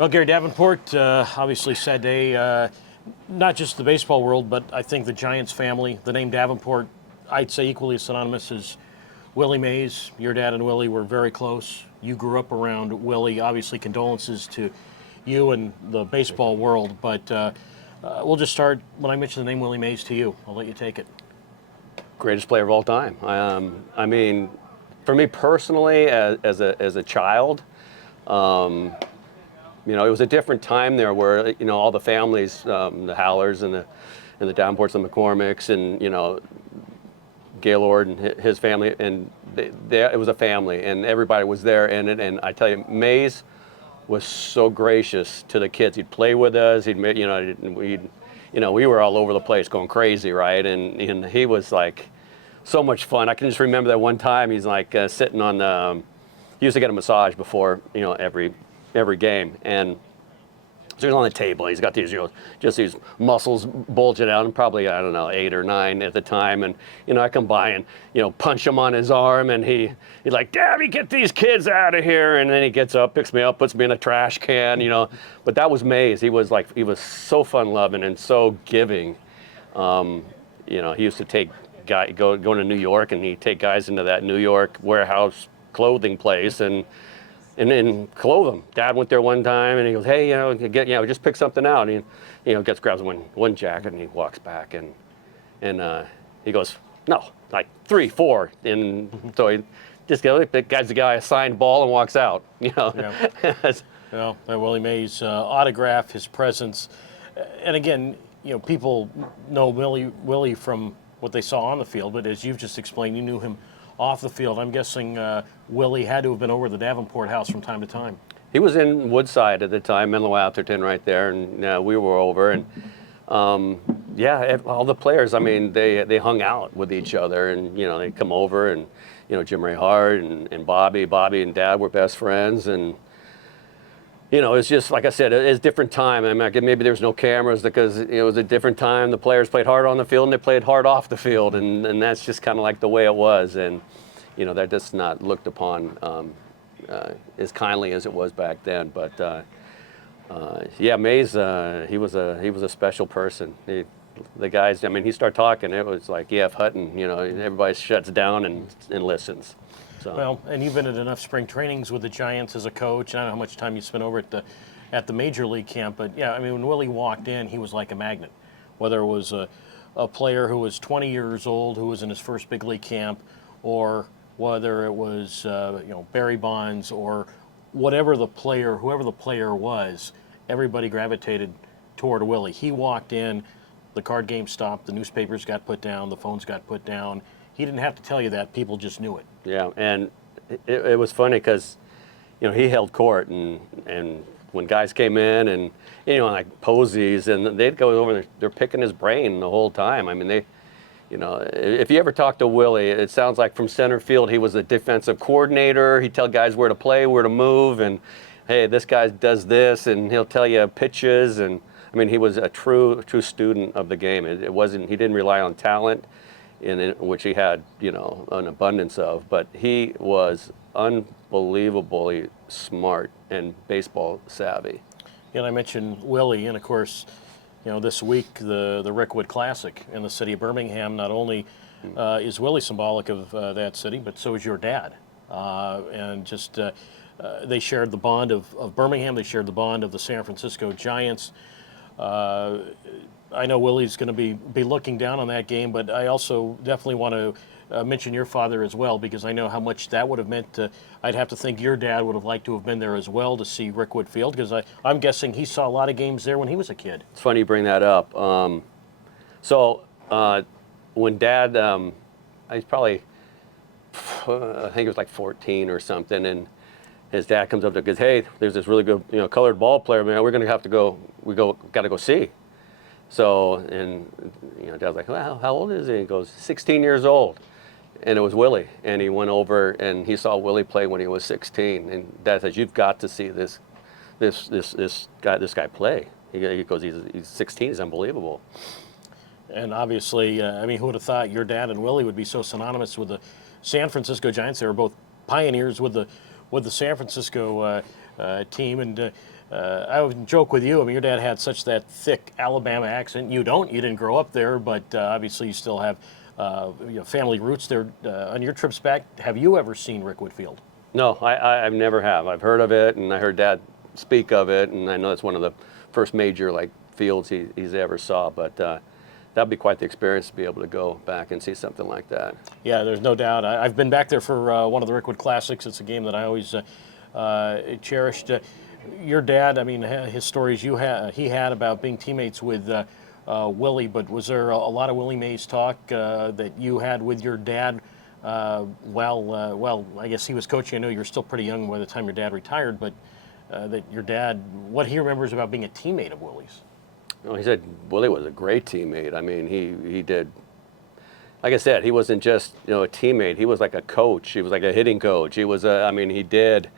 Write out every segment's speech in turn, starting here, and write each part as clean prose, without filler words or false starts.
Well, Gary Davenport, obviously sad day, not just the baseball world, but I think the Giants family. The name Davenport, I'd say equally as synonymous as Willie Mays. Your dad and Willie were very close. You grew up around Willie. Obviously, condolences to you and the baseball world. But we'll just start when I mention the name Willie Mays to you. I'll let you take it. Greatest player of all time. I mean, for me personally, as a child, you know, it was a different time there where, you know, all the families, the Howlers and the Davenports and McCormicks and, you know, Gaylord and his family, and it was a family, and everybody was there. And I tell you, Mays was so gracious to the kids. He'd play with us. We were all over the place going crazy, right? And he was like so much fun. I can just remember that one time he's like sitting on the, he used to get a massage before, you know, every game, and so he's on the table. He's got these, you know, just these muscles bulging out, and probably, I don't know, 8 or 9 at the time. And, you know, I come by and, you know, punch him on his arm, and he's like, "Daddy, get these kids out of here." And then he gets up, picks me up, puts me in a trash can, you know. But that was Mays. He was so fun-loving and so giving. You know, he used to take go to New York, and he'd take guys into that New York warehouse clothing place and then clothe them. Dad went there one time, and he goes, "Hey, just pick something out." And he, grabs one jacket, and he walks back, and he goes, "No, like 3, 4." And so he just gives the guy a signed ball and walks out. You know. Yeah. Well, Willie Mays autograph, his presence, and again, you know, people know Willie from what they saw on the field, but as you've just explained, you knew him off the field. I'm guessing Willie had to have been over the Davenport house from time to time. He was in Woodside at the time, Menlo Atherton right there, and we were over. And all the players, I mean, they hung out with each other, and, you know, they'd come over, and, you know, Jim Ray Hart and Bobby and Dad were best friends. And, you know, it's just, like I said, it's a different time. I mean, maybe there was no cameras because it was a different time. The players played hard on the field, and they played hard off the field, and that's just kind of like the way it was. And, you know, that just not looked upon as kindly as it was back then. But Mays, he was a special person. The guys, I mean, he started talking, it was like E.F. Hutton. You know, everybody shuts down and listens. So. Well, and you've been at enough spring trainings with the Giants as a coach. I don't know how much time you spent over at the major league camp, but yeah, I mean, when Willie walked in, he was like a magnet. Whether it was a player who was 20 years old who was in his first big league camp, or whether it was Barry Bonds or whoever the player was, everybody gravitated toward Willie. He walked in, the card game stopped, the newspapers got put down, the phones got put down. He didn't have to tell you that; people just knew it. Yeah, and it was funny because, you know, he held court, and when guys came in, and, you know, like posies, and they'd go over and they're picking his brain the whole time. I mean, they. You know, if you ever talk to Willie, it sounds like from center field he was a defensive coordinator. He'd tell guys where to play, where to move, and, hey, this guy does this, and he'll tell you pitches. And I mean, he was a true student of the game. He didn't rely on talent, which he had, you know, an abundance of, but he was unbelievably smart and baseball savvy. And I mentioned Willie, and of course, you know, this week, the Rickwood Classic in the city of Birmingham, not only is Willie symbolic of that city, but so is your dad. And just they shared the bond of Birmingham. They shared the bond of the San Francisco Giants. I know Willie's going to be looking down on that game, but I also definitely want to mention your father as well, because I know how much that would have meant to. I'd have to think your dad would have liked to have been there as well to see Rickwood Field, because I'm guessing he saw a lot of games there when he was a kid. It's funny you bring that up. When Dad, he's probably, I think it was like 14 or something, and his dad comes up to him and goes, "Hey, there's this really good, you know, colored ball player, man. We're going to have to go. Got to go see." So, and, you know, Dad's like, "Well, how old is he?" He goes, 16 years old. And it was Willie. And he went over and he saw Willie play when he was 16. And Dad says, "You've got to see this guy play." He goes, he's 16, he's unbelievable. And obviously, I mean, who would have thought your dad and Willie would be so synonymous with the San Francisco Giants? They were both pioneers with the San Francisco team. And I would joke with you. I mean, your dad had such that thick Alabama accent. You don't. You didn't grow up there, but obviously you still have family roots there. On your trips back, have you ever seen Rickwood Field? No, I've never have. I've heard of it, and I heard Dad speak of it, and I know it's one of the first major like fields he's ever saw. But that'd be quite the experience to be able to go back and see something like that. Yeah, there's no doubt. I've been back there for one of the Rickwood Classics. It's a game that I always cherished. Your dad, I mean, his stories he had about being teammates with Willie, but was there a lot of Willie Mays talk that you had with your dad? Well, I guess he was coaching. I know you were still pretty young by the time your dad retired, but that your dad, what he remembers about being a teammate of Willie's. Well, he said Willie was a great teammate. I mean, he did. Like I said, he wasn't just a teammate. He was like a coach. He was like a hitting coach. He was I mean, he did.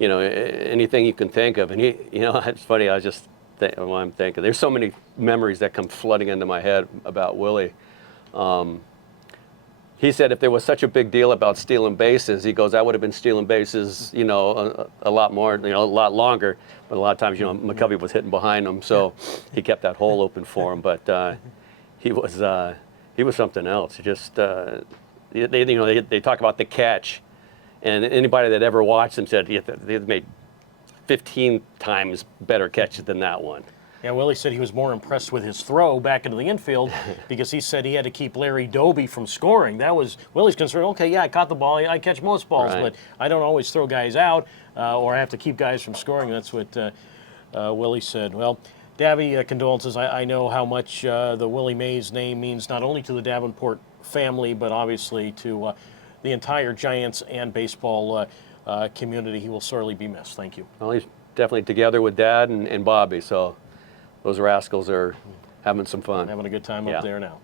Anything you can think of. And it's funny, I was just, I'm thinking, there's so many memories that come flooding into my head about Willie. He said if there was such a big deal about stealing bases, he goes, I would have been stealing bases, a lot more, a lot longer. But a lot of times, McCovey was hitting behind him, so he kept that hole open for him. But he was something else. He just, they talk about the catch. And anybody that ever watched him said they've made 15 times better catches than that one. Yeah, Willie said he was more impressed with his throw back into the infield because he said he had to keep Larry Doby from scoring. That was Willie's concern. Okay, yeah, I caught the ball. I catch most balls, Right. but I don't always throw guys out or I have to keep guys from scoring. That's what Willie said. Well, Davy, condolences. I know how much the Willie Mays name means not only to the Davenport family, but obviously to the entire Giants and baseball community. He will sorely be missed. Thank you. Well, he's definitely together with Dad and Bobby, so those rascals are having some fun. Having a good time Yeah. up there now.